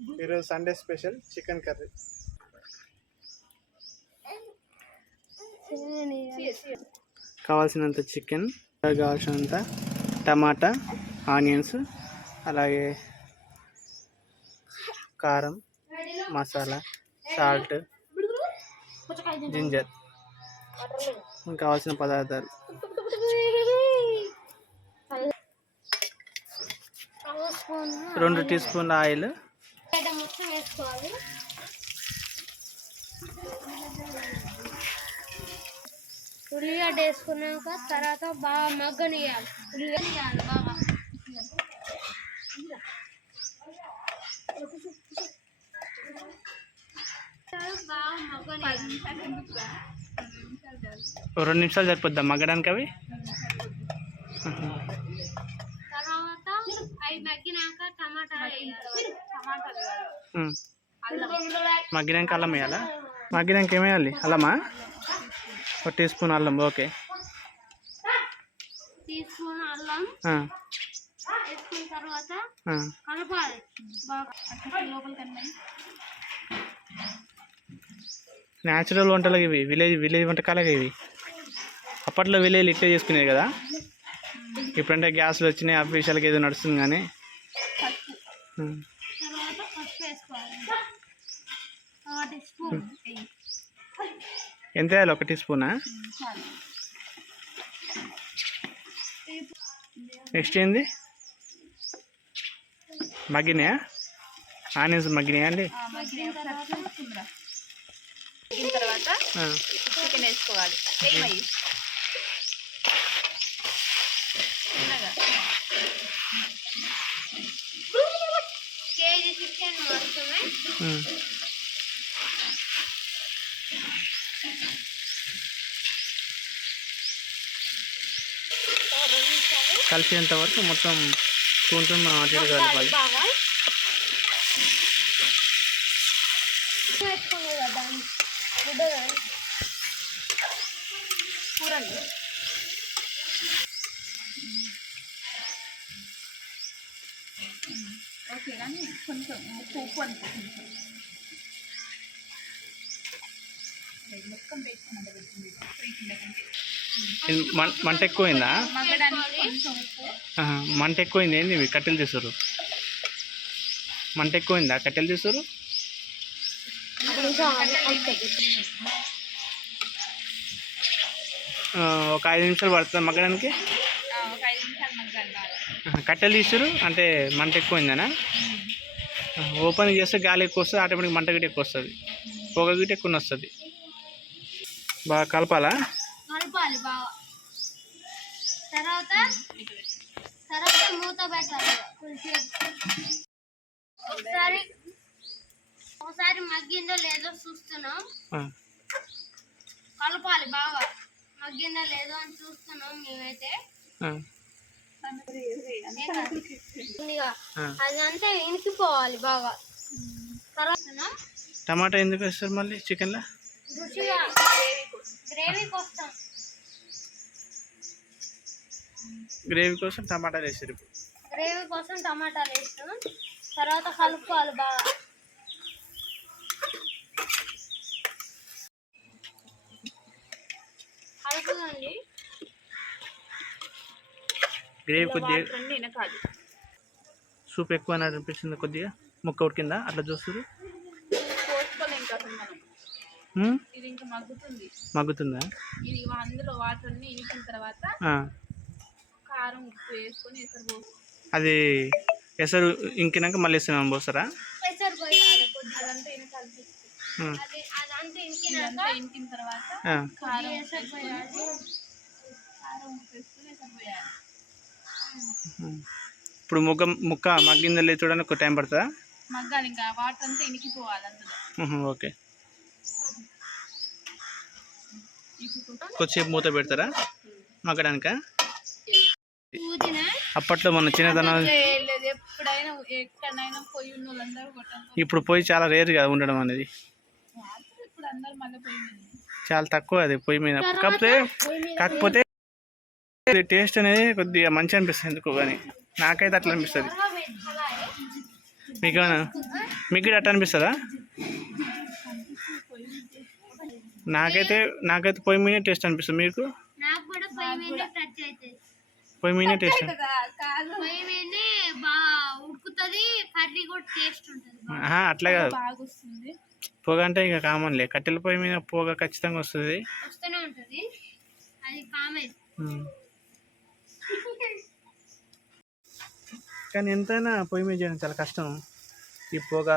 ఈరోజు Sunday special chicken curry. కావాల్సినంత chicken, కావాల్సినంత టమాటా, ఆనియన్స్, అలాగే కారం, మసాలా, సాల్ట్, జింజర్, కావాల్సిన పదార్థాలు. 2 టీ స్పూన్ల ఆయిల్, ఉల్లిగడ్డ వేసుకున్నాక తర్వాత బాగా మగ్గనియాలి. ఉల్లిగడ్డ బాగా 2 నిమిషాలు సరిపోద్దా మగ్గడానికి అవి? తర్వాత అవి మగ్గినాక టమాటా మగ్గినాక అల్లం వేయాలా? మగ్గినాక ఏమేయాలి? అల్లమా? 1 టీ స్పూన్ అల్లం. ఓకే. టీ స్పూన్ అల్లం వేసుకున్న తర్వాత కలపాలి బాగా లోపలికి. న్యాచురల్ వంటలు ఇవి, విలేజ్ వంటకాలే ఇవి. అప్పట్లో విలేజ్ ఇట్లే చేసుకునేది కదా. ఇప్పుడంటే గ్యాస్లు వచ్చినాయి, ఆ విషయాలకి ఏదో నడుస్తుంది కానీ. ఎంత వేయాలి? 1 టీ స్పూనా? నెక్స్ట్ ఏంది? మగ్గినాయా? ఆనియన్స్ మగ్గినాయా అండి? తర్వాత చికెన్ వేసుకోవాలి. కేజీ చికెన్ మాత్రమే. కలిసేంత వరకు మొత్తం స్పూన్తో అటు ఇటు కలపాలి. ఓకే కానీ కొంచెం ఉప్పు అనుకుంటుంది. మంట ఎక్కువైందా? మంట ఎక్కువైంది. ఏంది ఇవి కట్టెలు తీస్తారు? మంట ఎక్కువైందా? కట్టెలు తీస్తారు. ఒక 5 నిమిషాలు పడుతుంది మగ్గడానికి. కట్టెలు తీస్తారు అంటే మంట ఎక్కువైందనా? ఓపెన్ చేస్తే గాలి ఎక్కువ వస్తుంది, ఆటోమేటిక్ మంట గిట్ట ఎక్కువ వస్తుంది, పొగ గిట్ట ఎక్కువ వస్తుంది. బాగా కలపాలా? కలపాలి బాగా. తర్వాత మూత పెట్టాలి. ఒకసారి మగ్గిందో లేదో చూస్తున్నాం. కలపాలి బాగా. మగ్గిందో లేదో అని చూస్తున్నాం మేమైతే. అది అంతే ఇనికిపోవాలి బాగా. తర్వాత టమాటా ఎందుకు వేస్తారు మళ్ళీ చికెన్లో? రుచిగా గ్రేవీ కోసం టమాటాలు వేసారు. గ్రేవీ కోసం టమాటాలు వేస్తాం. తర్వాత కలుపుకోవాలి బాగా. కలుపుకోండి. గ్రేవీ కొద్దిగా సూప్ ఎక్కువ అనిపిస్తుంది, కొద్దిగా ముక్క ఉడికిందా అట్లా చూస్తారు. ఇది ఇంకా మగ్గుతుందా? ఇది అందులో వాటర్ అన్ని ఇనికిన తర్వాత కారం ఉప్పు వేసుకొని ఎసరు పోసి, అది ఎసరు ఇంకినాక మళ్ళీ వేస్తున్నాం పోస్తారా? ఇంకిన తర్వాత కారం ఉప్పు వేసుకొని ఎసరు పోయాలి. ఇప్పుడు ముక్క మగ్గిందా లేదు చూడడానికి ఒక టైం పడుతుందా? మగ్గాలి, ఇంకా వాటర్ అంతా ఇనికిపోవాలి అందులో. ఓకే. కొద్దిసేపు మూత పెడతారా మగ్గడానిక? అప్పట్లో మన చిన్నతనం ఎప్పుడైనా ఎక్కడైనా పొయ్యి ఉన్న వాళ్ళందరూ కొట్టాలి. ఇప్పుడు పొయ్యి చాలా రేర్ కదా ఉండడం అనేది. ఇప్పుడు అందరూ మళ్ళీ పొయ్యి మీద, చాలా తక్కువ అది పొయ్యి మీద. కాకపోతే టేస్ట్ అనేది కొద్దిగా మంచిగా అనిపిస్తుంది ఎందుకు కానీ. నాకైతే అట్లా అనిపిస్తుంది. మీకు మీకు కూడా అట్లా అనిపిస్తుందా? నాకైతే పొయ్యి మీదే టేస్ట్ అనిపిస్తుంది. మీకు? నాకు కూడా పొయ్యి మీద టచ్ అవుతుంది. పొయ్యి మీదే టేస్ట్ కాదు పొయ్యి మీదనే బాగా ఉడుకుతుంది, కర్రీ కూడా టేస్ట్ ఉంటుంది. అట్లా కాదు. బాగా వస్తుంది. పొగ అంటే ఇక కామన్లే, కట్టెల పొయ్యి మీద పొగ ఖచ్చితంగా వస్తుంది. వస్తూనే ఉంటుంది, అది కామన్. కానీ ఎంతైనా పొయ్యి మీద చేయడం చాలా కష్టం. ఈ పొగ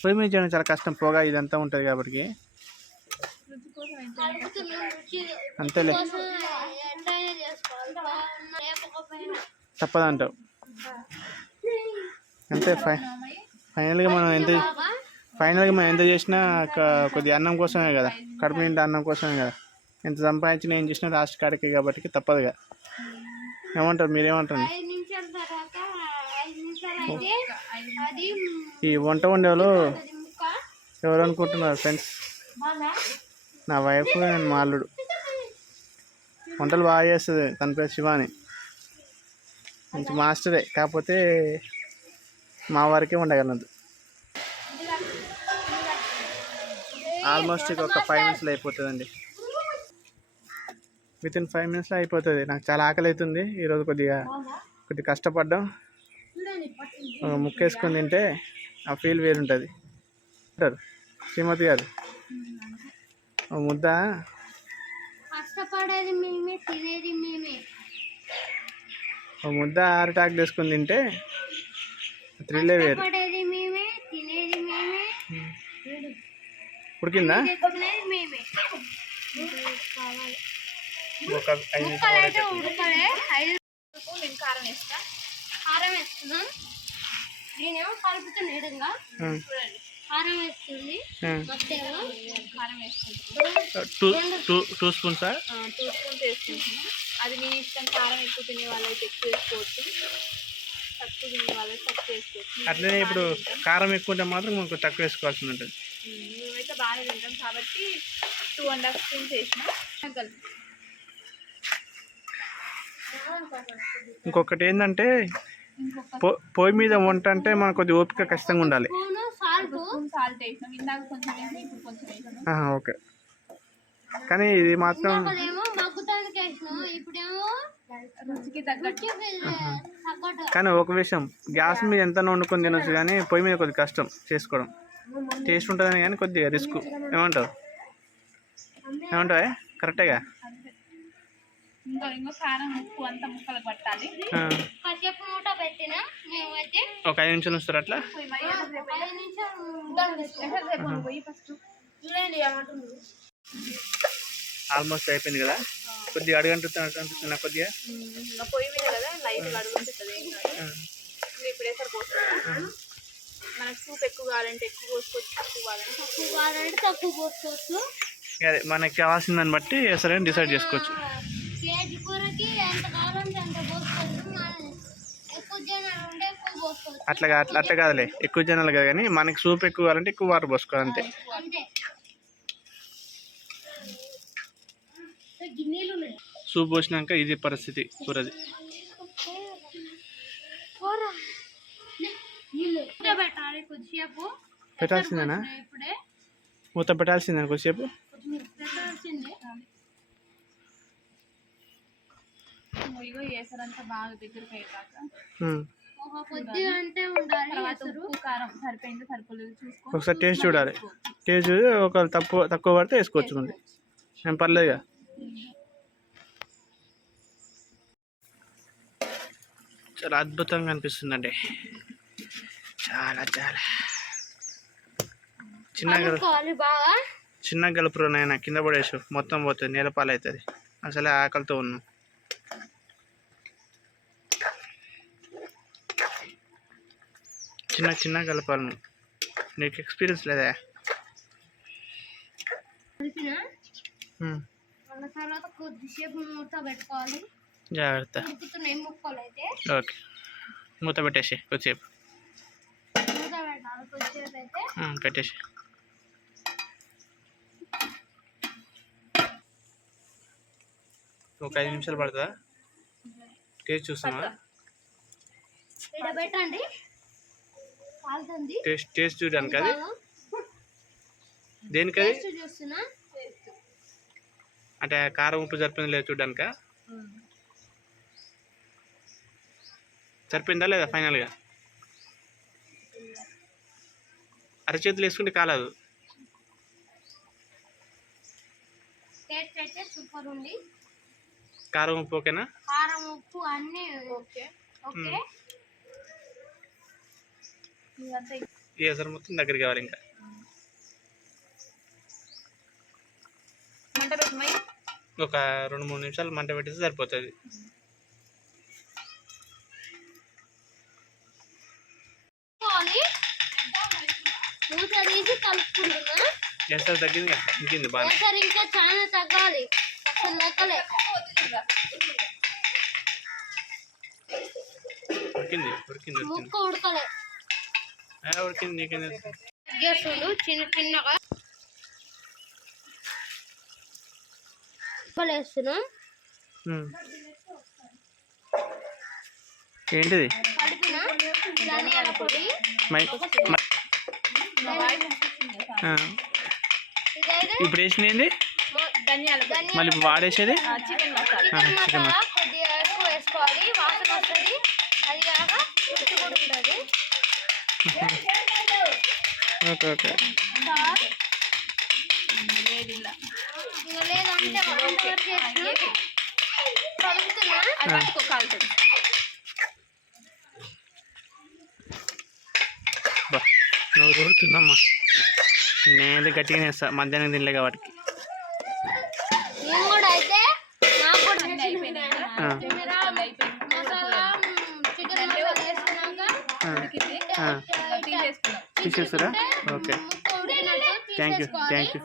పొయ్యి మీద చేయడం చాలా కష్టం, పొగ ఇదంతా ఉంటుంది కాబట్టి. రుచి కోసం అంతేలే, ఎంతైనా చేసుకోవాలి, లేకపోయినా తప్పదంటావు. అంతే. ఫైనల్గా మనం ఎంత చేసినా కొద్దిగా అన్నం కోసమే కదా, కడుపు నిండా అన్నం కోసమే కదా. ఎంత సంపాదించినా ఏం చేసినా లాస్ట్ కాడికి కాబట్టి తప్పదుగా. ఏమంటారు, మీరేమంటారు? 5 నిమిషాల తర్వాత 5 నిమిషాలు అయితే అది ఈ వంట వండేవాళ్ళు ముక్క ఎవరు అనుకుంటున్నారు ఫ్రెండ్స్? నా వైఫ్ అండ్ మా అల్లుడు. వంటలు బాగా చేస్తుంది, తన పేరు శివాని. మంచి మాస్టరే, కాకపోతే మా వారికే ఉండగలదు. ఆల్మోస్ట్ ఒక 5 మినిట్స్లో అయిపోతుందండి. వితిన్ 5 మినిట్స్లో అయిపోతుంది. నాకు చాలా ఆకలి అవుతుంది. ఈరోజు కొద్దిగా కష్టపడ్డాం. ముక్కేసుకొని తింటే ఆ ఫీల్ వేరుంటుంది అంటారు శ్రీమతి గారు. ముద్ద కష్టపడేది మేమే, తినేది మేమే. ముద్ద అరటాకు వేసుకొని తింటే థ్రిల్లే వేరు. కష్టపడేది మేమే, తినేది మేమే, ఉడికిందా? తెచ్చుకునేది మేమే. ఒక 5 ముక్కలు అయితే ఉడకలే. 5 నేను కారం వేస్తా. కారం వేస్తున్నాం. నేనేమో కలుపుతున్నా ఎడంగా. చూడండి, కారం వేస్తుంది, మొత్తేమో కారం వేసుకుంటున్నాం. 2 స్పూన్సా? 2 స్పూన్స్ వేసుకుంటున్నాం. అది మీ ఇష్టం. కారం ఎక్కువ తినే వాళ్ళైతే ఎక్కువ వేసుకోవచ్చు, తక్కువ తినే వాళ్ళైతే తక్కువ వేసుకోవచ్చు. అట్లనే ఇప్పుడు కారం ఎక్కువ ఉంటే మాత్రం మనకు తక్కువ వేసుకోవాల్సి ఉంటుంది. మేమైతే బాగా తింటాం కాబట్టి 2.5 స్పూన్స్ వేసినా. ఇంకొకటి ఏంటంటే పొయ్యి మీద వంట అంటే మనకు కొద్దిగా ఓపిక ఖచ్చితంగా ఉండాలి. సాల్ట్ వేసినాం. ఇందాక కొంచెం వేసినా, ఇప్పుడు కొంచెం వేసినాం. ఓకే. కానీ ఇది మాత్రం మగ్గుతానికి వేసినాం, ఇప్పుడేమో రుచికి తగ్గట్టు. కానీ ఒక విషయం, గ్యాస్ మీద ఎంత వండుకొని తినొచ్చు, కానీ పొయ్యి మీద కొద్దిగా కష్టం చేసుకోవడం. టేస్ట్ ఉంటుందని కానీ కొద్దిగా రిస్క్. ఏమంటావు? కరెక్టేగా? ఇంకా కారం ఉప్పు అంతా ముక్కలకు పట్టాలి. కాసేపు మూట పెట్టినా మేమైతే ఒక 5 నిమిషాలు వస్తారు అట్లా. 5 నిమిషాలు పోయి ఫస్ట్ ఆల్మోస్ట్ అయిపోయింది కదా. కొద్దిగా అడుగంటున్నా కొద్దిగా పొయ్యి మీద కదా, లైట్గా అడుగుంటుంది. ఇప్పుడు వేసారు పోసుకోవాలి. మనకు సూప్ ఎక్కువ కావాలంటే ఎక్కువ పోసుకోవచ్చు, తక్కువ కావాలంటే తక్కువ పోసుకోవచ్చు. అదే మనకి కావాల్సిన దాన్ని బట్టి సరే డిసైడ్ చేసుకోవచ్చు. కేజీ కూరకి ఎంత కావాలంటే అంత పోసుకోవచ్చు. ఎక్కువ జనాలు ఉంటే ఎక్కువ పోసుకోవచ్చు. అట్లా కాదులే, ఎక్కువ జనాలు కాదు, కానీ మనకి సూప్ ఎక్కువ కావాలంటే ఎక్కువ వాటర్ పోసుకోవాలి అంతే. సూప్ పోసినాక ఇది పరిస్థితి కూరది. పెట్టాల్సిందేనా? మూత పెట్టాల్సిందేనా కొద్దిసేపు? ఇగో వేసారంతా బాగా దగ్గరికి అయ్యాక తర్వాత ఉప్పు కారం సరిపోయిందో సరిపోలేదు చూసుకో. ఒకసారి టేస్ట్ చూడాలి. టేస్ట్ చూసి ఒక తక్కువ పడితే వేసుకోవచ్చు, ముందు ఏం పర్లేదుగా. చాలా అద్భుతంగా అనిపిస్తుందండి. చాలా చిన్న గలుపురు నాయన, కింద పడేసు మొత్తం పోతుంది, నేలపాలు అవుతుంది. అసలే ఆకలితో ఉన్నాం. చిన్న కలపాలి. నీకు ఎక్స్పీరియన్స్ లేదా? తర్వాత కొద్దిసేపు మూత పెట్టుకోవాలి. జాగ్రత్త. ముక్కలు అయితే ఓకే, మూత పెట్టేసి కొద్దిసేపు. మూత పెట్టాలి కొద్దిసేపు అయితే. పెట్టేసి ఒక 5 నిమిషాలు పడుతుందా? టేస్ట్ చూస్తామా? ఇక్కడ పెట్టండి. కాలుతుంది. టేస్ట్ చూడడానికి అది దేనికి అది టేస్ట్ చూస్తున్నా. అంటే కారం ఉప్పు సరిపోయింది లేదు చూడడానికా సరిపోయిందా లేదా ఫైనల్గా అరచేతులు వేసుకుంటే కాలదు టేస్ట్ అయితే సూపర్ ఉంది. కారం ఉప్పు ఓకేనా కారం ఉప్పు అన్నీ ఓకే. ఓకే. ఇదంతా ఈ ఎసరు మొత్తం దగ్గరికి కావాలి ఇంకా మంట పెట్టుమై ఒక 2-3 నిమిషాలు మంట పెట్టేస్తే సరిపోతుంది. మూత తీసి కలుపుకుంటున్నా. ఎసరు తగ్గింది ఇంకింది బాగా ఒకసారి ఇంకా చాలా తగ్గాలి. అసలు తగ్గలే. ఉడికింది ఉడికింది ముక్క ఉడకలే. ఉడికింది నీకేం చేస్తుండు చిన్న చిన్నగా వేస్తున్నాం. ఏంటిది కలిపిన ధనియాల పొడి ఇదైతే ఇప్పుడు వేసింది ధనియాల మళ్ళీ ఇప్పుడు వాడేసేది చికెన్ మసాలా. చికెన్ మసాలా కొద్దిగా ఎక్కువ వేసుకోవాలి. వాసన వస్తుంది. అది కాక రుచి కూడా ఉంటుంది. ఓకే ఓకే లేదు ఇలా ఇంకా లేదంటే అంతవరకు చేసిన కలుపుతున్నా. అది పట్టుకో కాలుతుంది. బా నువ్వు దొరుకుతుందమ్మా నేనైతే గట్టిగా వేస్తా మధ్యాహ్నం తినలే కాబట్టి నేను కూడా అయితే నాకు కూడా అయిపోయినాయి కదా. కొత్తిమీర మసాలా చికెన్ మసాలా వేసుకున్నాక ఉడికింది. ఆ. తీసేసుకున్నాం. తీసేస్తారా ఓకే ముక్క ఉడికినట్టు థ్యాంక్ యూ తీసేసుకోవాలి. Thank you